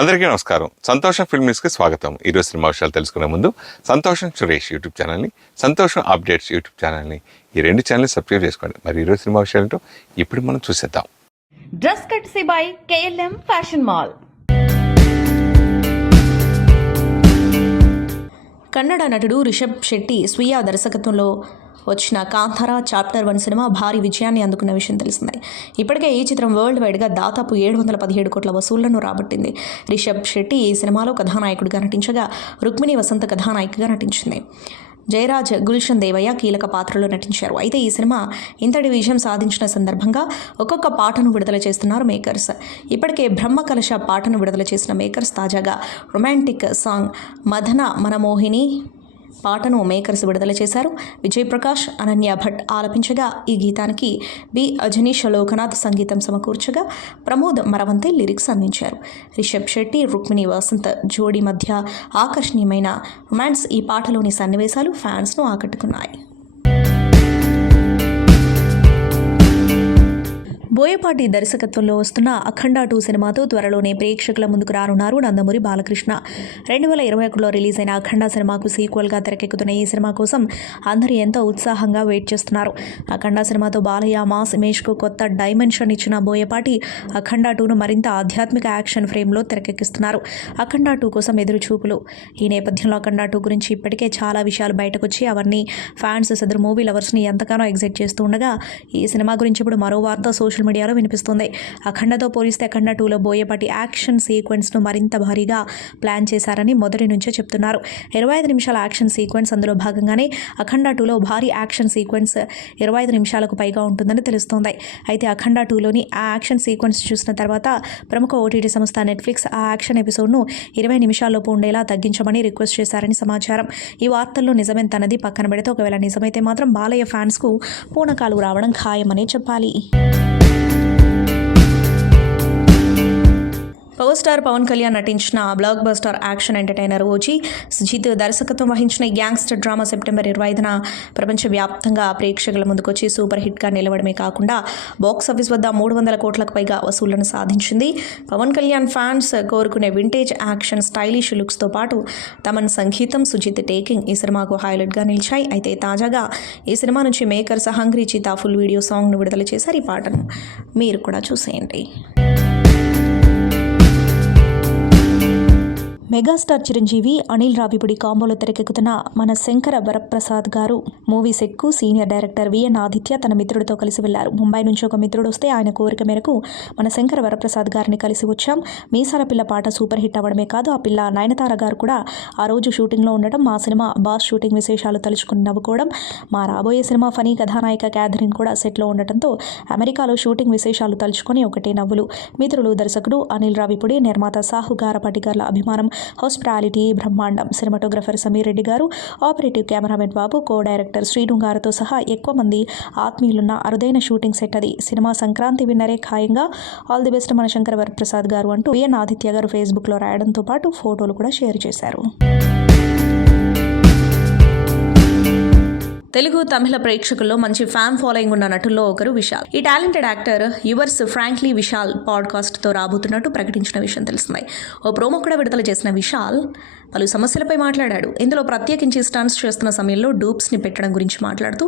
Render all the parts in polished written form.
అందరికీ నమస్కారం. సంతోషం ఫిల్మ్ న్యూస్కి స్వాగతం. ఈరోజు సినిమా విషయాలు తెలుసుకునే ముందు సంతోషం సురేష్ యూట్యూబ్ ఛానల్ని, సంతోషం అప్డేట్స్ యూట్యూబ్ ఛానల్ని, ఈ రెండు ఛానల్ని సబ్స్క్రైబ్ చేసుకోండి. మరి ఈరోజు సినిమా విషయాలు ఇప్పుడు మనం చూసేద్దాం. Dress కట్సీ by KLM fashion mall. Kannada నటుడు రిషబ్ శెట్టి స్వీయ దర్శకత్వంలో వచ్చిన కాంతారా చాప్టర్ 1 సినిమా భారీ విజయాన్ని అందుకున్న విషయం తెలిసిందే. ఇప్పటికే ఈ చిత్రం వరల్డ్ వైడ్గా దాదాపు 717 కోట్ల వసూళ్లను రాబట్టింది. రిషబ్ శెట్టి ఈ సినిమాలో కథానాయకుడిగా నటించగా రుక్మిణి వసంత కథానాయికగా నటించింది. జయరాజ్, గుల్షన్ దేవయ్య కీలక పాత్రలో నటించారు. అయితే ఈ సినిమా ఇంతటి విజయం సాధించిన సందర్భంగా ఒక్కొక్క పాటను విడుదల చేస్తున్నారు మేకర్స్. ఇప్పటికే బ్రహ్మ కలశ పాటను విడుదల చేసిన మేకర్స్ తాజాగా రొమాంటిక్ సాంగ్ మదన మనమోహిని పాటను మేకర్స్ విడుదల చేశారు. విజయ్ ప్రకాష్, అనన్య భట్ ఆలపించగా ఈ గీతానికి బి అజనీష్ లోకనాథ్ సంగీతం సమకూర్చగా ప్రమోద్ మరవంతే లిరిక్స్ అందించారు. రిషబ్ శెట్టి, రుక్మిణి వసంత్ జోడీ మధ్య ఆకర్షణీయమైన రొమాన్స్ ఈ పాటలోని సన్నివేశాలు ఫ్యాన్స్ను ఆకట్టుకున్నాయి. బోయపాటి దర్శకత్వంలో వస్తున్న అఖండ 2 సినిమాతో త్వరలోనే ప్రేక్షకుల ముందుకు రానున్నారు నందమూరి బాలకృష్ణ. 2021లో రిలీజ్ అయిన అఖండ సినిమాకు సీక్వెల్గా తెరకెక్కుతున్న ఈ సినిమా కోసం అందరూ ఎంతో ఉత్సాహంగా వెయిట్ చేస్తున్నారు. అఖండ సినిమాతో బాలయ్య మాస్ ఇమేజ్కు కొత్త డైమెన్షన్ ఇచ్చిన బోయపాటి అఖండ 2ను మరింత ఆధ్యాత్మిక యాక్షన్ ఫ్రేమ్లో తెరకెక్కిస్తున్నారు. అఖండ 2 కోసం ఎదురు చూపులు. ఈ నేపథ్యంలో అఖండ 2 గురించి ఇప్పటికే చాలా విషయాలు బయటకొచ్చి అవన్నీ ఫ్యాన్స్ సదరు మూవీ లవర్స్ని ఎంతగానో ఎగ్జైట్ చేస్తూ ఉండగా ఈ సినిమా గురించి ఇప్పుడు మరో వార్త సోషల్ మీడియాలో వినిపిస్తుంది. అఖండతో పోలిస్తే అఖండ 2లో బోయపాటి యాక్షన్ సీక్వెన్స్ను మరింత భారీగా ప్లాన్ చేశారని మొదటి నుంచే చెప్తున్నారు. 25 నిమిషాల యాక్షన్ సీక్వెన్స్, అందులో భాగంగానే అఖండ 2లో భారీ యాక్షన్ సీక్వెన్స్ 25 నిమిషాలకు పైగా ఉంటుందని తెలుస్తోంది. అయితే అఖండ 2లోని ఆ యాక్షన్ సీక్వెన్స్ చూసిన తర్వాత ప్రముఖ ఓటీటీ సంస్థ నెట్ఫ్లిక్స్ ఆ యాక్షన్ ఎపిసోడ్ను 20 నిమిషాల్లోపు ఉండేలా తగ్గించమని రిక్వెస్ట్ చేశారని సమాచారం. ఈ వార్తల్లో నిజమేంతన్నది పక్కన పెడితే ఒకవేళ నిజమైతే మాత్రం బాలయ్య ఫ్యాన్స్కు పూనకాలు రావడం ఖాయమనే చెప్పాలి. పవర్ స్టార్ పవన్ కళ్యాణ్ నటించిన blockbuster action entertainer OG Sujeeth దర్శకత్వం వహించిన గ్యాంగ్స్టర్ డ్రామా సెప్టెంబర్ 25న ప్రపంచవ్యాప్తంగా ప్రేక్షకుల ముందుకొచ్చి సూపర్ హిట్గా నిలవడమే కాకుండా బాక్సాఫీస్ వద్ద 300 కోట్లకు పైగా వసూళ్లను సాధించింది. పవన్ కళ్యాణ్ ఫ్యాన్స్ కోరుకునే వింటేజ్ యాక్షన్ స్టైలిష్ లుక్స్తో పాటు తమన్ సంగీతం, సుజిత్ టేకింగ్ ఈ సినిమాకు హైలైట్గా నిలిచాయి. అయితే తాజాగా ఈ సినిమా నుంచి makers hungry cheetah full video సాంగ్ను విడుదల చేశారు. ఈ పాటను మీరు కూడా చూసేయండి. మెగాస్టార్ చిరంజీవి, అనిల్ రావిపూడి కాంబోలో తెరకెక్కుతున్న మన శంకర వరప్రసాద్ గారు మూవీ సెట్కు సీనియర్ డైరెక్టర్ విఎన్ ఆదిత్య తన మిత్రుడితో కలిసి వెళ్లారు. ముంబై నుంచి ఒక మిత్రుడు వస్తే ఆయన కోరిక మేరకు మన శంకర వరప్రసాద్ గారిని కలిసి వచ్చాం. మీసాల పిల్ల పాట సూపర్ హిట్ అవ్వడమే కాదు, ఆ పిల్ల నయనతార గారు కూడా ఆ రోజు షూటింగ్లో ఉండడం, మా సినిమా బాస్ షూటింగ్ విశేషాలు తలుచుకుని నవ్వుకోవడం, మా రాబోయే సినిమా ఫనీ కథానాయిక క్యాథరిన్ కూడా సెట్లో ఉండటంతో అమెరికాలో షూటింగ్ విశేషాలు తలుచుకొని ఒకటే నవ్వులు. మిత్రులు దర్శకుడు అనిల్ రావిపూడి, నిర్మాత సాహు గారపాటి గార్ల అభిమానం, హాస్పిటాలిటీ బ్రహ్మాండం. సినిమాటోగ్రఫర్ సమీర్ రెడ్డి గారు, operative cameraman Babu, co director Srinu గారితో సహా ఎక్కువ మంది ఆత్మీయులున్న అరుదైన షూటింగ్ సెట్ అది. సినిమా సంక్రాంతి విన్నరే ఖాయంగా. ఆల్ ది బెస్ట్ మన శంకర వరప్రసాద్ గారు అంటూ విఎన్ ఆదిత్య గారు ఫేస్బుక్లో రాయడంతో పాటు ఫోటోలు కూడా షేర్ చేశారు. తెలుగు, తమిళ ప్రేక్షకుల్లో మంచి ఫ్యాన్ ఫాలోయింగ్ ఉన్న నటుల్లో ఒకరు విశాల్. ఈ talented actor yours frankly Vishal పాడ్కాస్ట్తో రాబోతున్నట్టు ప్రకటించిన విషయం తెలిసిందే. ఓ ప్రోమో కూడా విడుదల చేసిన విశాల్ పలు సమస్యలపై మాట్లాడాడు. ఇందులో ప్రత్యేకించి స్టంట్స్ చేస్తున్న సమయంలో డూప్స్ని పెట్టడం గురించి మాట్లాడుతూ,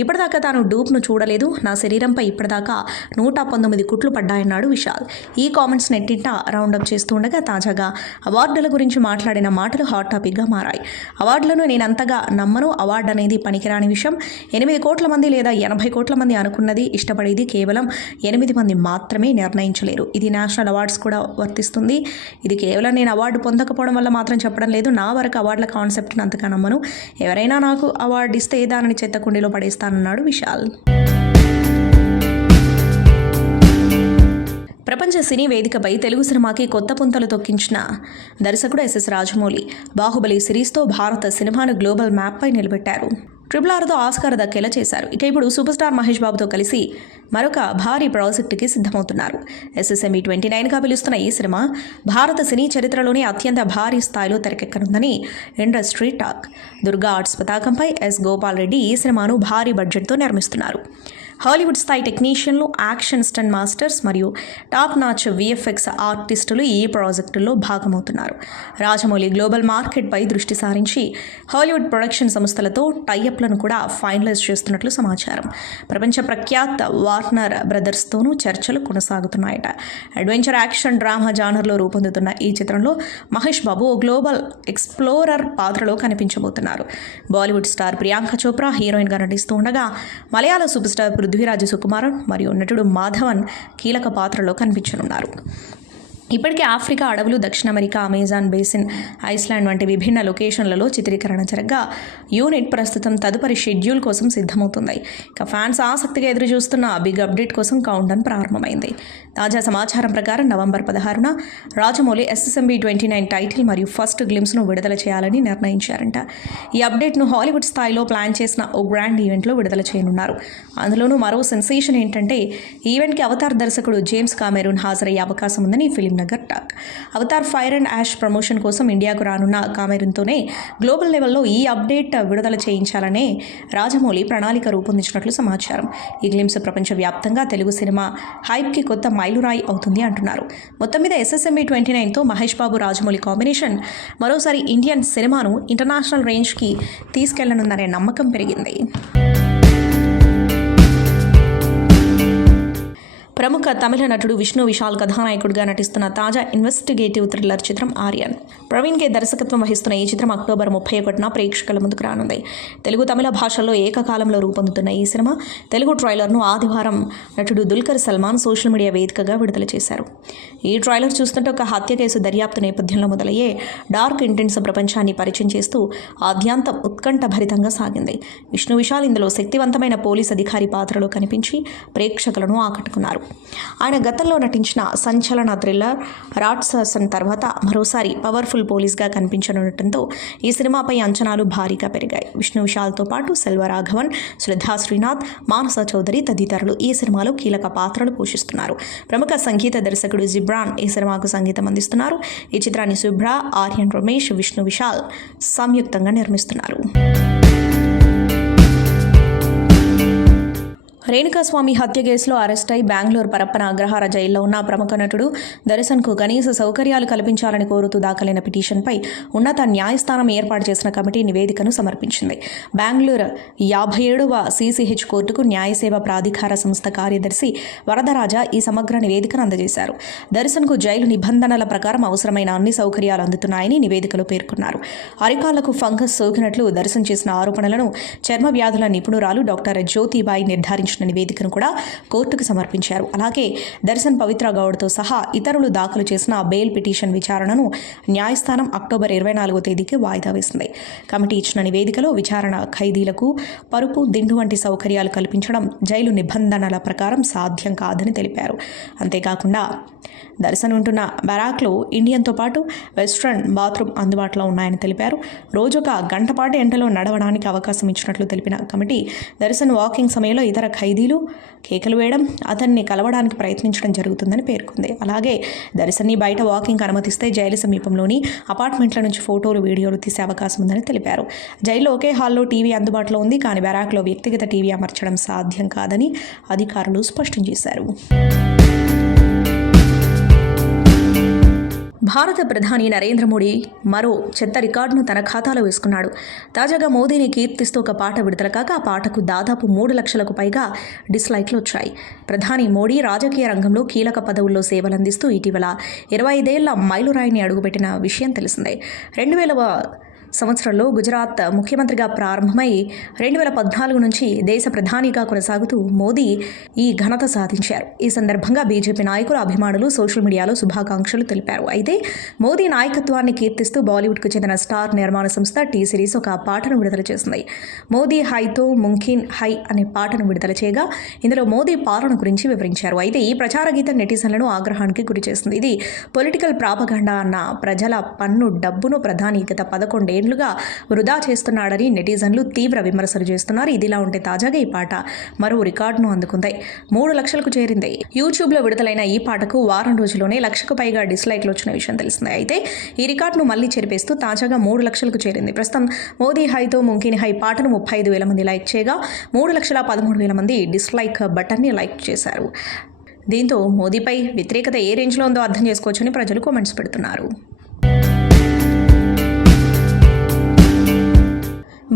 ఇప్పటిదాకా తాను డూప్ను చూడలేదు, నా శరీరంపై ఇప్పటిదాకా 119 కుట్లు పడ్డాయన్నాడు విశాల్. ఈ కామెంట్స్ నెట్టింట రౌండప్ చేస్తూ ఉండగా తాజాగా అవార్డుల గురించి మాట్లాడిన మాటలు హాట్ టాపిక్గా మారాయి. అవార్డులను నేనంతగా నమ్మను, అవార్డు అనేది పనికిరాని విషయం. 8 కోట్ల మంది లేదా 80 కోట్ల మంది అనుకున్నది, ఇష్టపడేది కేవలం 8 మంది మాత్రమే నిర్ణయించలేరు. ఇది నేషనల్ అవార్డ్స్ కూడా వర్తిస్తుంది. ఇది కేవలం నేను అవార్డు పొందకపోవడం వల్ల మాత్రం చెప్పడం లేదు. నా వరకు అవార్డుల కాన్సెప్ట్ని అంతగా నమ్మను. ఎవరైనా నాకు అవార్డు ఇస్తే దానిని చెత్త కుండీలో పడేస్తానన్నాడు విశాల్. ప్రపంచ సినీ వేదికపై తెలుగు సినిమాకి కొత్త పుంతలు తొక్కించిన దర్శకుడు ఎస్ఎస్ రాజమౌళి బాహుబలి సిరీస్తో భారత సినిమాను గ్లోబల్ మ్యాప్పై నిలబెట్టారు. RRRతో ఆస్కార్ దక్కేలా చేశారు. ఇక ఇప్పుడు సూపర్ స్టార్ మహేష్ బాబుతో కలిసి మరొక భారీ ప్రాజెక్టుకి సిద్ధమవుతున్నారు. SSME 29గా పిలుస్తున్న ఈ సినిమా భారత సినీ చరిత్రలోనే అత్యంత భారీ స్థాయిలో తెరకెక్కనుందని ఇండస్ట్రీ టాక్. దుర్గా ఆర్ట్స్ పతాకంపై ఎస్ గోపాల్ రెడ్డి ఈ సినిమాను భారీ బడ్జెట్తో నిర్మిస్తున్నారు. హాలీవుడ్ స్థాయి టెక్నీషియన్లు, యాక్షన్ స్టంట్ మాస్టర్స్ మరియు టాప్ నాచ్ విఎఫ్ఎక్స్ ఆర్టిస్టులు ఈ ప్రాజెక్టులో భాగమవుతున్నారు. రాజమౌళి గ్లోబల్ మార్కెట్పై దృష్టి సారించి హాలీవుడ్ ప్రొడక్షన్ సంస్థలతో టైఅప్లను కూడా ఫైనలైజ్ చేస్తున్నట్లు సమాచారం. ప్రపంచ ప్రఖ్యాత వార్నర్ బ్రదర్స్తోనూ చర్చలు కొనసాగుతున్నాయట. అడ్వెంచర్ యాక్షన్ డ్రామా జానర్లో రూపొందుతున్న ఈ చిత్రంలో మహేష్ బాబు ఓ గ్లోబల్ ఎక్స్ప్లోరర్ పాత్రలో కనిపించబోతున్నారు. బాలీవుడ్ స్టార్ ప్రియాంక చోప్రా హీరోయిన్గా నటిస్తూ ఉండగా, మలయాళ సూపర్ స్టార్ పృథ్వీరాజ్ సుకుమారన్ మరియు నటుడు మాధవన్ కీలక పాత్రలో కనిపించనున్నారు. ఇప్పటికే ఆఫ్రికా అడవులు, దక్షిణ అమెరికా, అమెజాన్ బేసిన్, ఐస్లాండ్ వంటి విభిన్న లొకేషన్లలో చిత్రీకరణ జరగగా యూనిట్ ప్రస్తుతం తదుపరి షెడ్యూల్ కోసం సిద్ధమవుతుంది. ఇక ఫ్యాన్స్ ఆసక్తిగా ఎదురుచూస్తున్న బిగ్ అప్డేట్ కోసం కౌంట్డౌన్ ప్రారంభమైంది. తాజా సమాచారం ప్రకారం నవంబర్ 16న రాజమౌళి SSMB 29 టైటిల్ మరియు ఫస్ట్ గ్లిమ్స్ను విడుదల చేయాలని నిర్ణయించారంట. ఈ అప్డేట్ను హాలీవుడ్ స్థాయిలో ప్లాన్ చేసిన ఓ గ్రాండ్ ఈవెంట్లో విడుదల చేయనున్నారు. అందులోనూ మరో సెన్సేషన్ ఏంటంటే, ఈవెంట్కి అవతార్ దర్శకుడు జేమ్స్ కామెరూన్ హాజరయ్యే అవకాశం ఉందని Film Nagar talk. Avatar Fire and Ash promotion కోసం ఇండియాకు రానున్న కామెరూన్తోనే గ్లోబల్ లెవెల్లో ఈ అప్డేట్ విడుదల చేయించాలనే రాజమౌళి ప్రణాళిక రూపొందించినట్లు సమాచారం. ఈ గ్లిమ్స్ ప్రపంచవ్యాప్తంగా తెలుగు సినిమా హైప్కి కొత్త మైలురాయి అవుతుంది అంటున్నారు. మొత్తం మీద SSMB 29తో మహేష్ బాబు రాజమౌళి కాంబినేషన్ మరోసారి ఇండియన్ సినిమాను ఇంటర్నేషనల్ రేంజ్కి తీసుకెళ్లనుందనే నమ్మకం పెరిగింది. ప్రముఖ తమిళ నటుడు విష్ణు విశాల్ కథానాయకుడిగా నటిస్తున్న తాజా ఇన్వెస్టిగేటివ్ థ్రిల్లర్ చిత్రం ఆర్యన్. ప్రవీణ్ కే దర్శకత్వం వహిస్తున్న ఈ చిత్రం అక్టోబర్ 31న ప్రేక్షకుల ముందుకు రానుంది. తెలుగు, తమిళ భాషల్లో ఏకకాలంలో రూపొందుతున్న ఈ సినిమా తెలుగు ట్రైలర్ను ఆదివారం నటుడు దుల్కర్ సల్మాన్ సోషల్ మీడియా వేదికగా విడుదల చేశారు. ఈ ట్రైలర్ చూస్తుంటే ఒక హత్య కేసు దర్యాప్తు నేపథ్యంలో మొదలయ్యే డార్క్ ఇంటెన్స్ ప్రపంచాన్ని పరిచయం చేస్తూ ఆద్యాంతం ఉత్కంఠభరితంగా సాగింది. విష్ణు విశాల్ ఇందులో శక్తివంతమైన పోలీస్ అధికారి పాత్రలో కనిపించి ప్రేక్షకులను ఆకట్టుకున్నారు. ఆయన గతంలో నటించిన సంచలన థ్రిల్లర్ రాట్ససన్ తర్వాత మరోసారి పవర్ఫుల్ పోలీస్గా కనిపించనుండటంతో ఈ సినిమాపై అంచనాలు భారీగా పెరిగాయి. విష్ణు విశాల్తో పాటు సెల్వరాఘవన్, శ్రద్ధా శ్రీనాథ్, మానస చౌదరి తదితరులు ఈ సినిమాలో కీలక పాత్రలు పోషిస్తున్నారు. ప్రముఖ సంగీత దర్శకుడు జిబ్రాన్ ఈ సినిమాకు సంగీతం అందిస్తున్నారు. ఈ చిత్రాన్ని శుభ్ర, ఆర్యన్ రమేష్, విష్ణు విశాల్ సంయుక్తంగా నిర్మిస్తున్నారు. రేణుకాస్వామి హత్య కేసులో అరెస్ట్ అయి బెంగళూరు పరప్పన అగ్రహార జైల్లో ఉన్న ప్రముఖ నటుడు దర్శన్కు కనీస సౌకర్యాలు కల్పించాలని కోరుతూ దాఖలైన పిటిషన్పై ఉన్నత న్యాయస్థానం ఏర్పాటు చేసిన కమిటీ నివేదికను సమర్పించింది. బెంగళూరు 57వ CCH కోర్టుకు న్యాయసేవ ప్రాధికార సంస్థ కార్యదర్శి వరదరాజ ఈ సమగ్ర నివేదికను అందజేశారు. దర్శన్కు జైలు నిబంధనల ప్రకారం అవసరమైన అన్ని సౌకర్యాలు అందుతున్నాయని నివేదికలో పేర్కొన్నారు. అరికాళ్లకు ఫంగస్ సోకినట్లు దర్శన్ చేసిన ఆరోపణలను చర్మ వ్యాధుల నిపుణురాలు డాక్టర్ జ్యోతిబాయి నిర్ధారించారు. నివేదికను కూడా కోర్టుకు సమర్పించారు. అలాగే దర్శన్ పవిత్ర గౌడ్తో సహా ఇతరులు దాఖలు చేసిన బెయిల్ పిటిషన్ విచారణను న్యాయస్థానం అక్టోబర్ 24వ తేదీకి వాయిదా వేసింది. కమిటీ ఇచ్చిన నివేదికలో విచారణ ఖైదీలకు పరుపు, దిండు వంటి సౌకర్యాలు కల్పించడం జైలు నిబంధనల ప్రకారం సాధ్యం కాదని తెలిపారు. అంతేకాకుండా దర్శన్ ఉంటున్న బ్యారాక్లో ఇండియన్తో పాటు వెస్ట్రన్ బాత్రూమ్ అందుబాటులో ఉన్నాయని తెలిపారు. రోజొక గంట పాటు ఎండలో నడవడానికి అవకాశం ఇచ్చినట్లు తెలిపిన కమిటీ దర్శన్ వాకింగ్ సమయంలో ఇతర ఖైదీలు కేకలు వేయడం, అతన్ని కలవడానికి ప్రయత్నించడం జరుగుతుందని పేర్కొంది. అలాగే దర్శన్ని బయట వాకింగ్ అనుమతిస్తే జైలు సమీపంలోని అపార్ట్మెంట్ల నుంచి ఫోటోలు, వీడియోలు తీసే అవకాశం ఉందని తెలిపారు. జైల్లో ఒకే హాల్లో టీవీ అందుబాటులో ఉంది, కానీ బ్యారాక్లో వ్యక్తిగత టీవీ అమర్చడం సాధ్యం కాదని అధికారులు స్పష్టం చేశారు. భారత ప్రధాని నరేంద్ర మోడీ మరో చెత్త రికార్డును తన ఖాతాలో వేసుకున్నాడు. తాజాగా మోదీని కీర్తిస్తూ ఒక పాట విడుదల కాగా ఆ పాటకు దాదాపు 3 లక్షలకు పైగా డిస్లైక్లు వచ్చాయి. ప్రధాని మోడీ రాజకీయ రంగంలో కీలక పదవుల్లో సేవలందిస్తూ ఇటీవల 25 ఏళ్ల మైలురాయిని అడుగుపెట్టిన విషయం తెలిసిందే. 2000వ సంవత్సరంలో గుజరాత్ ముఖ్యమంత్రిగా ప్రారంభమై 2014 నుంచి దేశ ప్రధానిగా కొనసాగుతూ మోదీ ఈ ఘనత సాధించారు. ఈ సందర్భంగా బీజేపీ నాయకులు, అభిమానులు సోషల్ మీడియాలో శుభాకాంక్షలు తెలిపారు. అయితే మోదీ నాయకత్వాన్ని కీర్తిస్తూ బాలీవుడ్కు చెందిన స్టార్ నిర్మాణ సంస్థ టీ సిరీస్ ఒక పాటను విడుదల చేసింది. మోదీ హైతో ముంకిన్ హై అనే పాటను విడుదల చేయగా ఇందులో మోదీ పాలన గురించి వివరించారు. అయితే ఈ ప్రచార గీతం నెటిజన్లను ఆగ్రహానికి గురి చేసింది. ఇది పొలిటికల్ ప్రాపగండా అన్న ప్రజల పన్ను డబ్బును ప్రధాని గత 11 ఏళ్లుగా ఏండ్లుగా వృధా చేస్తున్నాడని నెటిజన్లు తీవ్ర విమర్శలు చేస్తున్నారు. ఇదిలా ఉంటే తాజాగా ఈ పాట మరో రికార్డును అందుకుంది. 3 లక్షలకు చేరింది. యూట్యూబ్లో విడుదలైన ఈ పాటకు వారం రోజుల్లోనే 1,00,000కు పైగా డిస్లైక్లు వచ్చిన విషయం తెలిసిందే. అయితే ఈ రికార్డును మళ్లీ చెరిపేస్తూ తాజాగా 3 లక్షలకు చేరింది. ప్రస్తుతం మోదీ హైతో ముంకిన్ హై పాటను 35,000 మంది లైక్ చేయగా 3,13,000 మంది డిస్లైక్ బటన్ని లైక్ చేశారు. దీంతో మోదీపై వ్యతిరేకత ఏ రేంజ్లో ఉందో అర్థం చేసుకోవచ్చని ప్రజలు కామెంట్స్ పెడుతున్నారు.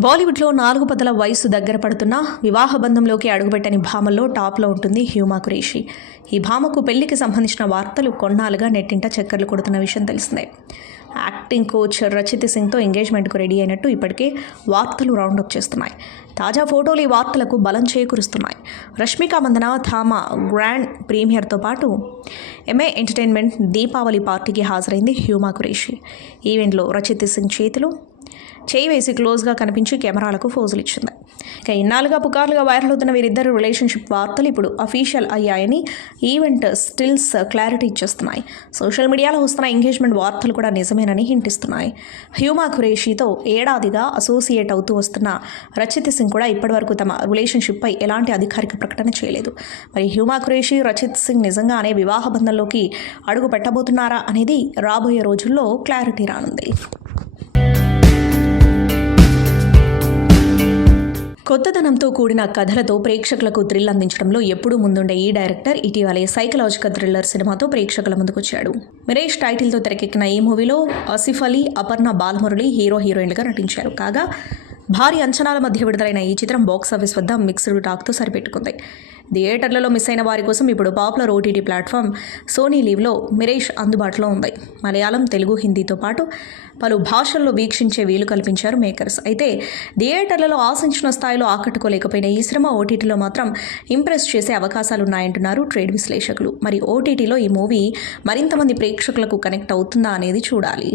బాలీవుడ్లో 4 పదుల వయసు దగ్గర పడుతున్న వివాహ బంధంలోకి అడుగుపెట్టని భామల్లో టాప్లో ఉంటుంది హ్యూమా ఖురేషీ. ఈ భామకు పెళ్లికి సంబంధించిన వార్తలు కొన్నాళ్ళుగా నెట్టింట చక్కర్లు కొడుతున్న విషయం తెలిసిందే. యాక్టింగ్ కోచ్ రచిత్ సింగ్తో ఎంగేజ్మెంట్కు రెడీ అయినట్టు ఇప్పటికే వార్తలు రౌండప్ చేస్తున్నాయి. తాజా ఫోటోలు ఈ వార్తలకు బలం చేకూరుస్తున్నాయి. రష్మిక మందన థామా గ్రాండ్ ప్రీమియర్తో పాటు ఎంఏ ఎంటర్టైన్మెంట్ దీపావళి పార్టీకి హాజరైంది హ్యూమా ఖురేషీ. ఈవెంట్లో రచిత్ సింగ్ చేతిలో చేయి వేసి క్లోజ్గా కనిపించి కెమెరాలకు ఫోజులు ఇచ్చింది. ఇక ఇన్నాళ్ళుగా పుకార్లుగా వైరల్ అవుతున్న వీరిద్దరు రిలేషన్షిప్ వార్తలు ఇప్పుడు అఫీషియల్ అయ్యాయని ఈవెంట్ స్టిల్స్ క్లారిటీ ఇచ్చేస్తున్నాయి. సోషల్ మీడియాలో వస్తున్న ఎంగేజ్మెంట్ వార్తలు కూడా నిజమేనని హింటిస్తున్నాయి. హ్యూమా ఖురేషీతో ఏడాదిగా అసోసియేట్ అవుతూ వస్తున్న రచిత్ సింగ్ కూడా ఇప్పటివరకు తమ రిలేషన్షిప్పై ఎలాంటి అధికారిక ప్రకటన చేయలేదు. మరి హ్యూమా ఖురేషీ రచిత్ సింగ్ నిజంగానే వివాహ బంధంలోకి అడుగు పెట్టబోతున్నారా అనేది రాబోయే రోజుల్లో క్లారిటీ రానుంది. కొత్తదనంతో కూడిన కథలతో ప్రేక్షకులకు థ్రిల్ అందించడంలో ఎప్పుడూ ముందుండే ఈ డైరెక్టర్ ఇటీవలే సైకలాజికల్ థ్రిల్లర్ సినిమాతో ప్రేక్షకుల ముందుకొచ్చాడు. మిరేష్ టైటిల్తో తెరకెక్కిన ఈ మూవీలో ఆసిఫ్ అలీ, అపర్ణ బాలమురళి హీరోయిన్లుగా నటించారు. కాగా భారీ అంచనాల మధ్య విడుదలైన ఈ చిత్రం బాక్సాఫీస్ వద్ద మిక్స్డ్ టాక్తో సరిపెట్టుకుంది. థియేటర్లలో మిస్ అయిన వారి కోసం ఇప్పుడు పాపులర్ ఓటీటీ ప్లాట్ఫామ్ సోనీ లీవ్లో మిరేష్ అందుబాటులో ఉంది. మలయాళం, తెలుగు, హిందీతో పాటు పలు భాషల్లో వీక్షించే వీలు కల్పించారు మేకర్స్. అయితే థియేటర్లలో ఆశించిన స్థాయిలో ఆకట్టుకోలేకపోయిన ఈ సినిమా ఓటీటీలో మాత్రం ఇంప్రెస్ చేసే అవకాశాలున్నాయంటున్నారు ట్రేడ్ విశ్లేషకులు. మరి ఓటీటీలో ఈ మూవీ మరింతమంది ప్రేక్షకులకు కనెక్ట్ అవుతుందా అనేది చూడాలి.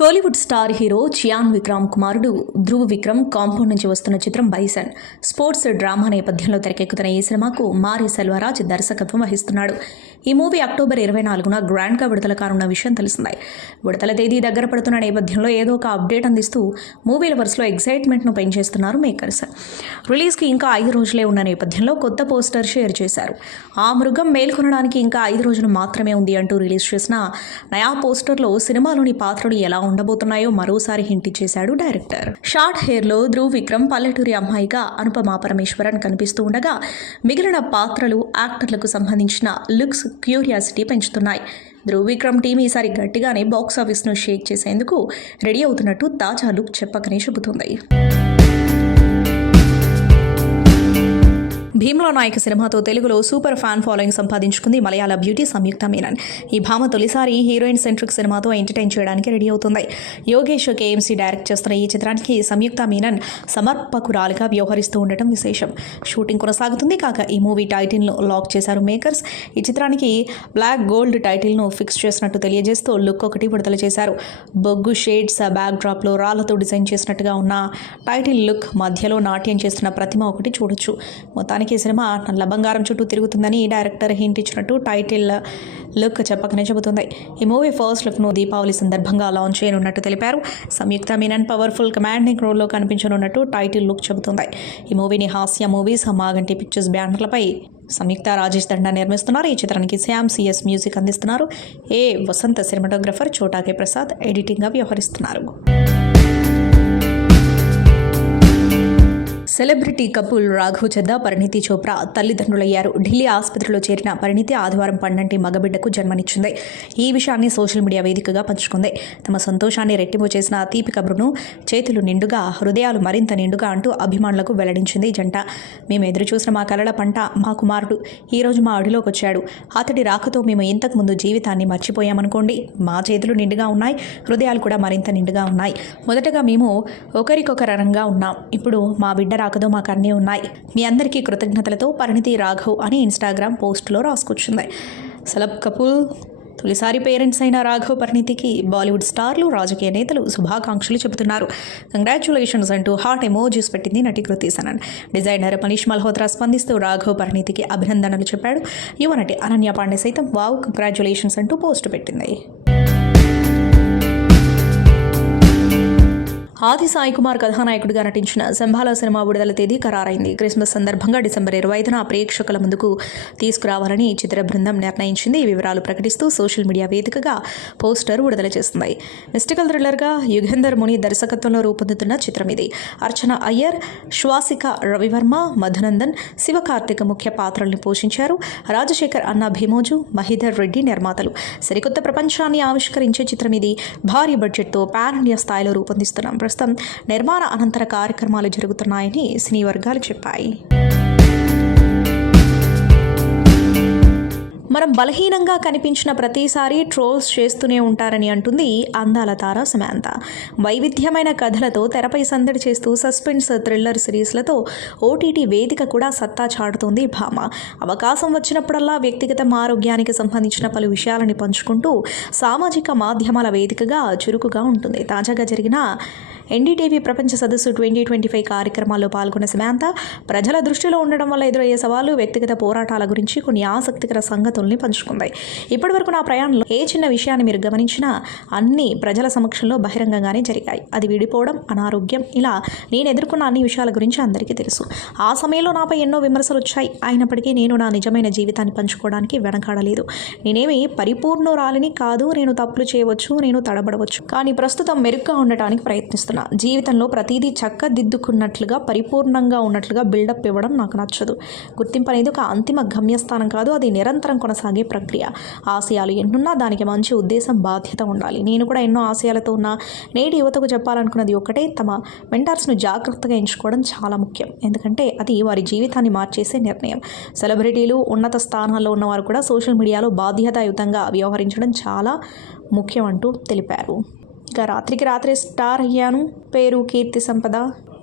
కోలీవుడ్ స్టార్ హీరో చియాన్ విక్రమ్ కుమారుడు ధ్రువ్ విక్రమ్ కాంపౌండ్ నుంచి వస్తున్న చిత్రం బైసన్ స్పోర్ట్స్ డ్రామా నేపథ్యంలో తెరకెక్కుతున్న ఈ సినిమాకు మారి సెల్వరాజ్ దర్శకత్వం వహిస్తున్నాడు. ఈ మూవీ అక్టోబర్ 24న గ్రాండ్గా విడుదల కానున్న విషయం తెలిసిందే. విడుదల తేదీ దగ్గర పడుతున్న నేపథ్యంలో ఏదో ఒక అప్డేట్ అందిస్తూ మూవీ లవర్స్లో ఎక్సైట్మెంట్ను పెంచేస్తున్నారు మేకర్స్. రిలీజ్కి ఇంకా 5 రోజులే ఉన్న నేపథ్యంలో కొత్త పోస్టర్ షేర్ చేశారు. ఆ మృగం మేల్కొనడానికి ఇంకా 5 రోజులు మాత్రమే ఉంది అంటూ రిలీజ్ చేసిన నయా పోస్టర్లో సినిమాలోని పాత్రలు ఎలా ఉండబోతున్నాయో మరోసారి హింట్ చేశాడు డైరెక్టర్. షార్ట్ హెయిర్లో ధ్రువ్ విక్రమ్ పల్లెటూరి అమ్మాయిగా అనుపమా పరమేశ్వరన్ కనిపిస్తూ ఉండగా మిగిలిన పాత్రలు, యాక్టర్లకు సంబంధించిన లుక్స్ క్యూరియాసిటీ పెంచుతున్నాయి. ధ్రువ్ విక్రమ్ టీం ఈసారి గట్టిగానే బాక్సాఫీస్ను షేక్ చేసేందుకు రెడీ అవుతున్నట్టు తాజా లుక్ చెప్పకనే చెబుతుంది. భీమ్లా నాయక్ సినిమాతో తెలుగులో సూపర్ ఫ్యాన్ ఫాలోయింగ్ సంపాదించుకుంది మలయాళ బ్యూటీ సంయుక్త మీనన్. ఈ భామ తొలిసారి హీరోయిన్ సెంట్రిక్ సినిమాతో ఎంటర్టైన్ చేయడానికి రెడీ అవుతుంది. యోగేష్ కేఎంసీ డైరెక్ట్ చేస్తున్న ఈ చిత్రానికి సంయుక్త మీనన్ సమర్పకురాలుగా వ్యవహరిస్తూ ఉండటం విశేషం. షూటింగ్ కొనసాగుతుంది. కాగా ఈ మూవీ టైటిల్ను లాక్ చేశారు మేకర్స్. ఈ చిత్రానికి బ్లాక్ గోల్డ్ టైటిల్ను ఫిక్స్ చేసినట్టు తెలియజేస్తూ లుక్ ఒకటి విడుదల చేశారు. బొగ్గు షేడ్స్ బ్యాక్ డ్రాప్లో రాళ్లతో డిజైన్ చేసినట్టుగా ఉన్న టైటిల్ లుక్ మధ్యలో నాట్యం చేస్తున్న ప్రతిమ ఒకటి చూడొచ్చు. మొత్తానికి ఈ సినిమా నల్ల బంగారం చుట్టూ తిరుగుతుందని డైరెక్టర్ హింట్ ఇచ్చినట్టు టైటిల్ లుక్ చెప్పకనే చెబుతుంది. ఈ మూవీ ఫస్ట్ లుక్ను దీపావళి సందర్భంగా లాంచ్ చేయనున్నట్టు తెలిపారు. సంయుక్త మీనన్ పవర్ఫుల్ కమాండింగ్ రోల్లో కనిపించనున్నట్టు టైటిల్ లుక్ చెబుతుంది. ఈ మూవీని హాస్య మూవీస్, మాగంటి పిక్చర్స్ బ్యానర్లపై సంయుక్త రాజేష్ దండా నిర్మిస్తున్నారు. ఈ చిత్రానికి శ్యామ్ సిఎస్ మ్యూజిక్ అందిస్తున్నారు. ఏ వసంత సినిమాటోగ్రఫర్ చోటాకే ప్రసాద్ ఎడిటింగ్గా వ్యవహరిస్తున్నారు. సెలబ్రిటీ కపుల్ రాఘవ్ చద్దా, పరిణీతి చోప్రా తల్లిదండ్రులయ్యారు. ఢిల్లీ ఆసుపత్రిలో చేరిన పరిణీతి ఆదివారం పండంటి మగబిడ్డకు జన్మనిచ్చింది. ఈ విషయాన్ని సోషల్ మీడియా వేదికగా పంచుకుంది. తమ సంతోషాన్ని రెట్టింపు చేసిన తీపి కబురును చేతులు నిండుగా, హృదయాలు మరింత నిండుగా అంటూ అభిమానులకు వెల్లడించింది జంట. మేము ఎదురు చూసిన మా కలల పంట మా కుమారుడు ఈరోజు మా అడిలోకి వచ్చాడు. అతడి రాకతో మేము ఇంతకుముందు జీవితాన్ని మర్చిపోయామనుకోండి. మా చేతులు నిండుగా ఉన్నాయి, హృదయాలు కూడా మరింత నిండుగా ఉన్నాయి. మొదటగా మేము ఒకరికొకరంగా ఉన్నాం. ఇప్పుడు మా బిడ్డ రాకదో మాకు అన్నీ ఉన్నాయి. మీ అందరికీ కృతజ్ఞతలతో పరిణితి రాఘవ్ అని ఇన్స్టాగ్రామ్ పోస్టులో రాసుకొచ్చింది. సెలబ్ కపుల్ తొలిసారి పేరెంట్స్ అయిన రాఘవ్ పరిణితికి బాలీవుడ్ స్టార్లు, రాజకీయ నేతలు శుభాకాంక్షలు చెబుతున్నారు. కంగ్రాచ్యులేషన్స్ అంటూ హాట్ ఎమోజీస్ పెట్టింది నటి కృతి సనన్. డిజైనర్ మనీష్ మల్హోత్రా స్పందిస్తూ రాఘవ్ పరిణితికి అభినందనలు చెప్పాడు. యువ నటి అనన్య పాండే సైతం వావ్ కంగ్రాచ్యులేషన్స్ అంటూ పోస్టు పెట్టింది. ఆది సాయి కుమార్ కథానాయకుడిగా నటించిన శంభాల సినిమా విడుదల తేదీ ఖరారైంది. క్రిస్మస్ సందర్భంగా డిసెంబర్ 25న ప్రేక్షకుల ముందుకు తీసుకురావాలని చిత్ర బృందం నిర్ణయించింది. ఈ వివరాలు ప్రకటిస్తూ సోషల్ మీడియా వేదికగా పోస్టర్ విడుదల చేస్తుంది. మిస్టికల్ థ్రిల్లర్గా యుగేందర్ ముని దర్శకత్వంలో రూపొందుతున్న చిత్రం ఇది. అర్చన అయ్యర్, శ్వాసిక రవివర్మ, మధునందన్, శివకార్తిక్ ముఖ్య పాత్రల్ని పోషించారు. రాజశేఖర్ అన్న భీమోజు, మహిధర్ రెడ్డి నిర్మాతలు. సరికొత్త ప్రపంచాన్ని ఆవిష్కరించే చిత్రం ఇది. భారీ బడ్జెట్తో పాన్ ఇండియా స్థాయిలో రూపొందిస్తున్నాం. ప్రస్తుతం నిర్మాణ అనంతర కార్యక్రమాలు జరుగుతున్నాయని సినీ వర్గాలు చెప్పాయి. మనం బలహీనంగా కనిపించిన ప్రతిసారి ట్రోల్స్ చేస్తూనే ఉంటారని అంటుంది అందాల తార సమాంత. వైవిధ్యమైన కథలతో తెరపై సందడి చేస్తూ సస్పెన్స్ థ్రిల్లర్ సిరీస్లతో ఓటీటీ వేదిక కూడా సత్తా చాటుతోంది భామ. అవకాశం వచ్చినప్పుడల్లా వ్యక్తిగత ఆరోగ్యానికి సంబంధించిన పలు విషయాలని పంచుకుంటూ సామాజిక మాధ్యమాల వేదికగా చురుకుగా ఉంటుంది. తాజాగా జరిగిన ఎన్డీటీవీ ప్రపంచ సదస్సు 2025 కార్యక్రమాల్లో పాల్గొన్న సమాంత ప్రజల దృష్టిలో ఉండడం వల్ల ఎదురయ్యే సవాళ్లు, వ్యక్తిగత పోరాటాల గురించి కొన్ని ఆసక్తికర సంగతుల్ని పంచుకుంది. ఇప్పటివరకు నా ప్రయాణంలో ఏ చిన్న విషయాన్ని మీరు గమనించినా అన్ని ప్రజల సమక్షంలో బహిరంగంగానే జరిగాయి. అది విడిపోవడం, అనారోగ్యం, ఇలా నేను ఎదుర్కొన్న అన్ని విషయాల గురించి అందరికీ తెలుసు. ఆ సమయంలో నాపై ఎన్నో విమర్శలు వచ్చాయి. అయినప్పటికీ నేను నా నిజమైన జీవితాన్ని పంచుకోవడానికి వెనకాడలేదు. నేనేమి పరిపూర్ణురాలిని కాదు. నేను తప్పులు చేయవచ్చు, నేను తడబడవచ్చు, కానీ ప్రస్తుతం మెరుగ్గా ఉండటానికి ప్రయత్నిస్తున్నాను. జీవితంలో ప్రతిదీ చక్కదిద్దుకున్నట్లుగా, పరిపూర్ణంగా ఉన్నట్లుగా బిల్డప్ ఇవ్వడం నాకు నచ్చదు. గుర్తింపు అనేది ఒక అంతిమ గమ్యస్థానం కాదు, అది నిరంతరం కొనసాగే ప్రక్రియ. ఆశయాలు ఎన్నున్నా దానికి మంచి ఉద్దేశం, బాధ్యత ఉండాలి. నేను కూడా ఎన్నో ఆశయాలతో ఉన్న నేటి యువతకు చెప్పాలనుకున్నది ఒకటే, తమ మెంటర్స్ను జాగ్రత్తగా ఎంచుకోవడం చాలా ముఖ్యం. ఎందుకంటే అది వారి జీవితాన్ని మార్చేసే నిర్ణయం. సెలబ్రిటీలు, ఉన్నత స్థానాల్లో ఉన్నవారు కూడా సోషల్ మీడియాలో బాధ్యతాయుతంగా వ్యవహరించడం చాలా ముఖ్యం అంటూ తెలిపారు. ఇక రాత్రికి రాత్రే స్టార్ అయ్యాను, పేరు, కీర్తి, సంపద,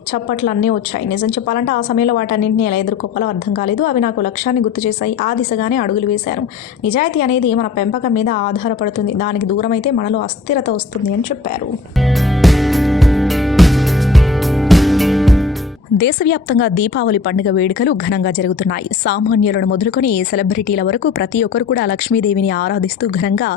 చప్పట్లు అన్నీ వచ్చాయి. నిజం చెప్పాలంటే ఆ సమయంలో వాటన్నింటినీ ఎలా ఎదుర్కోవాలో అర్థం కాలేదు. అవి నాకు లక్ష్యాన్ని గుర్తు చేశాయి. ఆ దిశగానే అడుగులు వేశాను. నిజాయితీ అనేది మన పెంపకం మీద ఆధారపడుతుంది. దానికి దూరమైతే మనలో అస్థిరత వస్తుంది అని చెప్పారు. దేశవ్యాప్తంగా దీపావళి పండుగ వేడుకలు ఘనంగా జరుగుతున్నాయి. సామాన్యులను మొదలుకొని సెలబ్రిటీల వరకు ప్రతి ఒక్కరు కూడా లక్ష్మీదేవిని ఆరాధిస్తూ ఘనంగా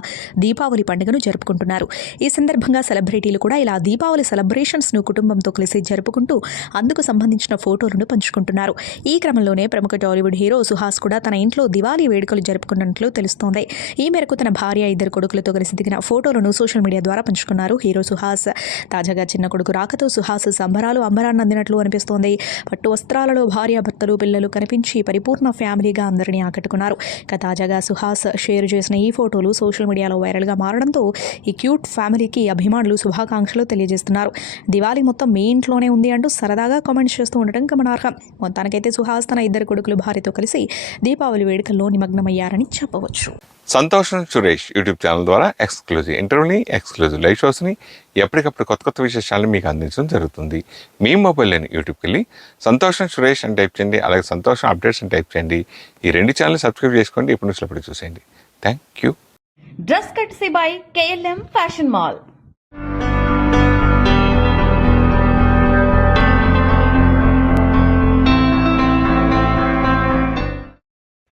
దీపావళి పండుగను జరుపుకుంటున్నారు. ఈ సందర్భంగా సెలబ్రిటీలు కూడా ఇలా దీపావళి సెలబ్రేషన్స్ను కుటుంబంతో కలిసి జరుపుకుంటూ అందుకు సంబంధించిన ఫోటోలను పంచుకుంటున్నారు. ఈ క్రమంలోనే ప్రముఖ టాలీవుడ్ హీరో సుహాస్ కూడా తన ఇంట్లో దివాళీ వేడుకలు జరుపుకున్నట్లు తెలుస్తోంది. ఈ మేరకు తన భార్య, 2 కొడుకులతో కలిసి దిగిన ఫోటోలను సోషల్ మీడియా ద్వారా పంచుకున్నారు హీరో సుహాస్. తాజాగా చిన్న కొడుకు రాకతో సుహాస్ సంబరాలు అంబరాన్నందినట్లు అనిపిస్తోంది. పట్టు వస్త్రాలలో భార్యాభర్తలు, పిల్లలు కనిపించి పరిపూర్ణ ఫ్యామిలీగా అందరినీ ఆకట్టుకున్నారు. ఇక తాజాగా సుహాస్ షేర్ చేసిన ఈ ఫోటోలు సోషల్ మీడియాలో వైరల్గా మారడంతో ఈ క్యూట్ ఫ్యామిలీకి అభిమానులు శుభాకాంక్షలు తెలియజేస్తున్నారు. దివాళీ మొత్తం మీ ఇంట్లోనే ఉంది అంటూ సరదాగా కామెంట్స్ చేస్తూ ఉండటం గమనార్హం. మొత్తానికైతే సుహాస్ తన 2 కొడుకులు భార్యతో కలిసి దీపావళి వేడుకల్లో నిమగ్నమయ్యారని చెప్పవచ్చు. సంతోషం సురేష్ యూట్యూబ్ ఛానల్ ద్వారా ఎక్స్క్లూజివ్ ఇంటర్వ్యూని, ఎక్స్క్లూజివ్ లైవ్ షోస్ని, ఎప్పటికప్పుడు కొత్త విశేషాలను మీకు అందించడం జరుగుతుంది. మీ మొబైల్లోని యూట్యూబ్కి వెళ్ళి సంతోషం సురేష్ అని టైప్ చేయండి, అలాగే సంతోషం అప్డేట్స్ అని టైప్ చేయండి. ఈ 2 ఛానల్ సబ్స్క్రైబ్ చేసుకోండి. ఇప్పుడు నుంచి చూసేయండి. Thank you. Dress కట్సీ by KLM fashion mall.